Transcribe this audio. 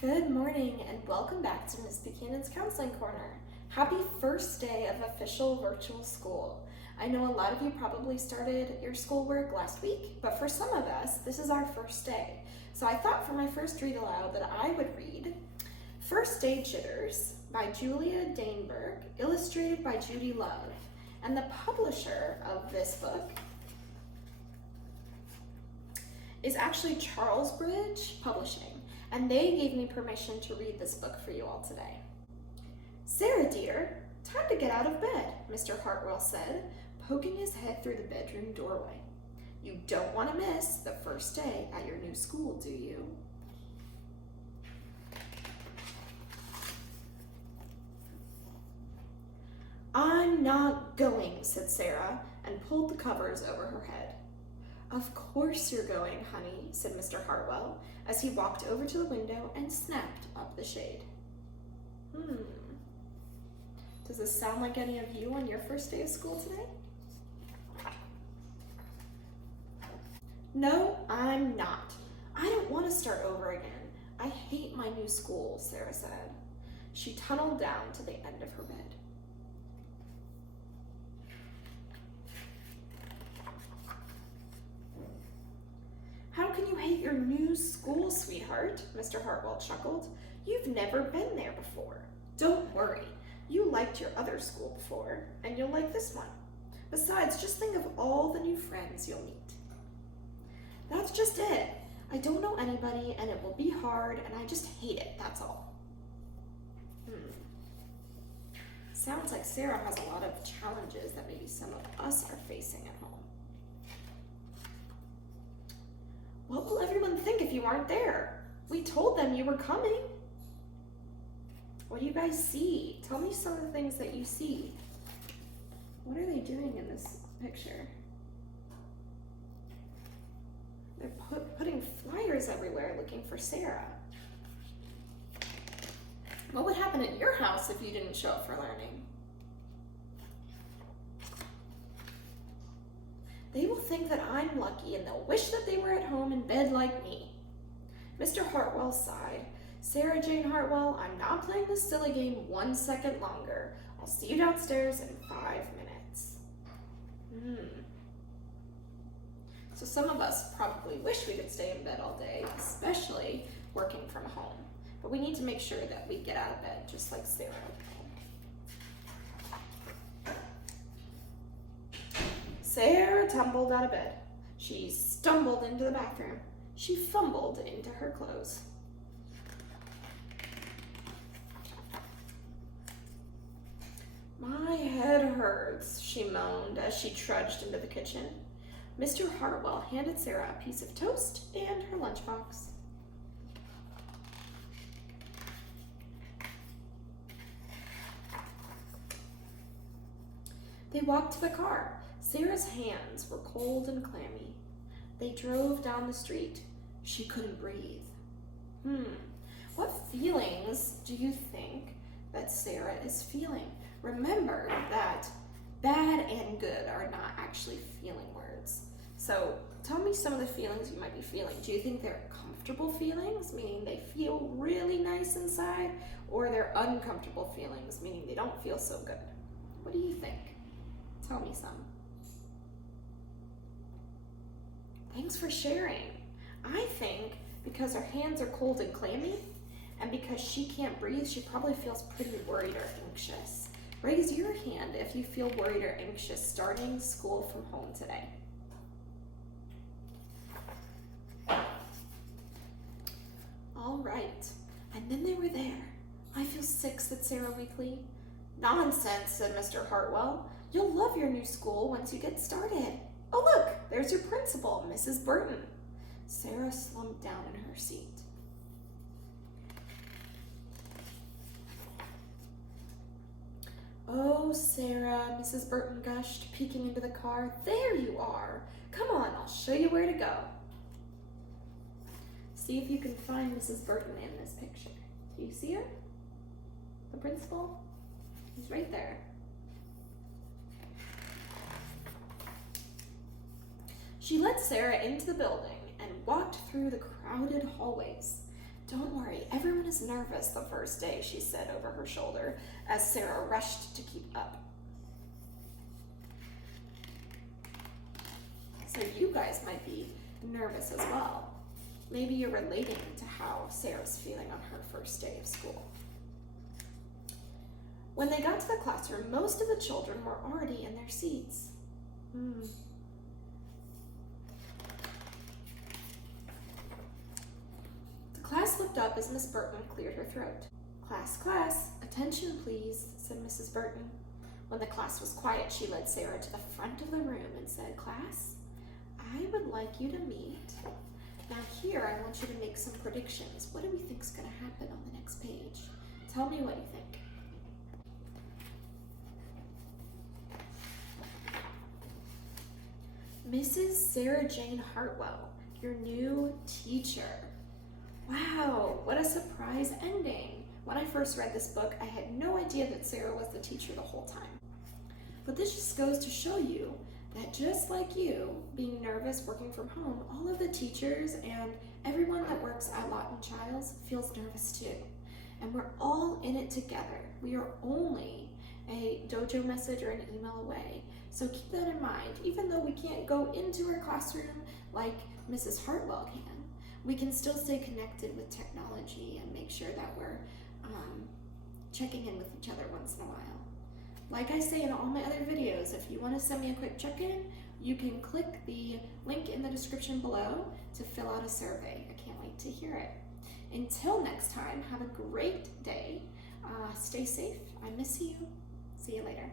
Good morning and welcome back to Ms. Buchanan's Counseling Corner. Happy first day of official virtual school. I know a lot of you probably started your schoolwork last week, but for some of us, this is our first day. So I thought for my first read aloud that I would read First Day Jitters by Julia Daneberg, illustrated by Judy Love. And the publisher of this book is actually Charlesbridge Publishing. And they gave me permission to read this book for you all today. "Sarah, dear, time to get out of bed," Mr. Hartwell said, poking his head through the bedroom doorway. "You don't want to miss the first day at your new school, do you?" "I'm not going," said Sarah, and pulled the covers over her head. "Of course you're going, honey," said Mr. Hartwell, as he walked over to the window and snapped up the shade. Does this sound like any of you on your first day of school today? "No, I'm not. I don't want to start over again. I hate my new school," Sarah said. She tunneled down to the end of her bed. "How can you hate your new school, sweetheart?" Mr. Hartwell chuckled. "You've never been there before. Don't worry. You liked your other school before, and you'll like this one. Besides, just think of all the new friends you'll meet." "That's just it. I don't know anybody, and it will be hard, and I just hate it, that's all." Sounds like Sarah has a lot of challenges that maybe some of us are facing at home. "What will everyone think if you aren't there? We told them you were coming." What do you guys see? Tell me some of the things that you see. What are they doing in this picture? They're putting flyers everywhere looking for Sarah. What would happen at your house if you didn't show up for learning? "They will think that I'm lucky and they'll wish that they were at home in bed like me." Mr. Hartwell sighed. "Sarah Jane Hartwell, I'm not playing this silly game 1 second longer. I'll see you downstairs in 5 minutes. So some of us probably wish we could stay in bed all day, especially working from home. But we need to make sure that we get out of bed just like Sarah. Sarah tumbled out of bed. She stumbled into the bathroom. She fumbled into her clothes. "My head hurts," she moaned as she trudged into the kitchen. Mr. Hartwell handed Sarah a piece of toast and her lunchbox. They walked to the car. Sarah's hands were cold and clammy. They drove down the street. She couldn't breathe. What feelings do you think that Sarah is feeling? Remember that bad and good are not actually feeling words. So tell me some of the feelings you might be feeling. Do you think they're comfortable feelings, meaning they feel really nice inside, or they're uncomfortable feelings, meaning they don't feel so good? What do you think? Tell me some. Thanks for sharing. I think because her hands are cold and clammy, and because she can't breathe, she probably feels pretty worried or anxious. Raise your hand if you feel worried or anxious starting school from home today. All right, and then they were there. "I feel sick," said Sarah weakly. "Nonsense," said Mr. Hartwell. "You'll love your new school once you get started. Oh, look, there's your principal, Mrs. Burton." Sarah slumped down in her seat. "Oh, Sarah," Mrs. Burton gushed, peeking into the car. "There you are. Come on, I'll show you where to go." See if you can find Mrs. Burton in this picture. Do you see her? The principal? He's right there. She led Sarah into the building and walked through the crowded hallways. Don't worry, everyone is nervous the first day, she said over her shoulder as Sarah rushed to keep up. So you guys might be nervous as well. Maybe you're relating to how Sarah's feeling on her first day of school. When they got to the classroom, most of the children were already in their seats. The class looked up as Miss Burton cleared her throat. Class, attention please, said Mrs. Burton. When the class was quiet, she led Sarah to the front of the room and said, Class, I would like you to meet. Now here, I want you to make some predictions. What do we think is going to happen on the next page? Tell me what you think. Mrs. Sarah Jane Hartwell, your new teacher. Wow, what a surprise ending. When I first read this book, I had no idea that Sarah was the teacher the whole time. But this just goes to show you that just like you, being nervous working from home, all of the teachers and everyone that works at Lawton Childs feels nervous too. And we're all in it together. We are only a dojo message or an email away. So keep that in mind. Even though we can't go into our classroom like Mrs. Hartwell can, we can still stay connected with technology and make sure that we're checking in with each other once in a while. Like I say in all my other videos, if you want to send me a quick check-in, you can click the link in the description below to fill out a survey. I can't wait to hear it. Until next time, have a great day. Stay safe. I miss you. See you later.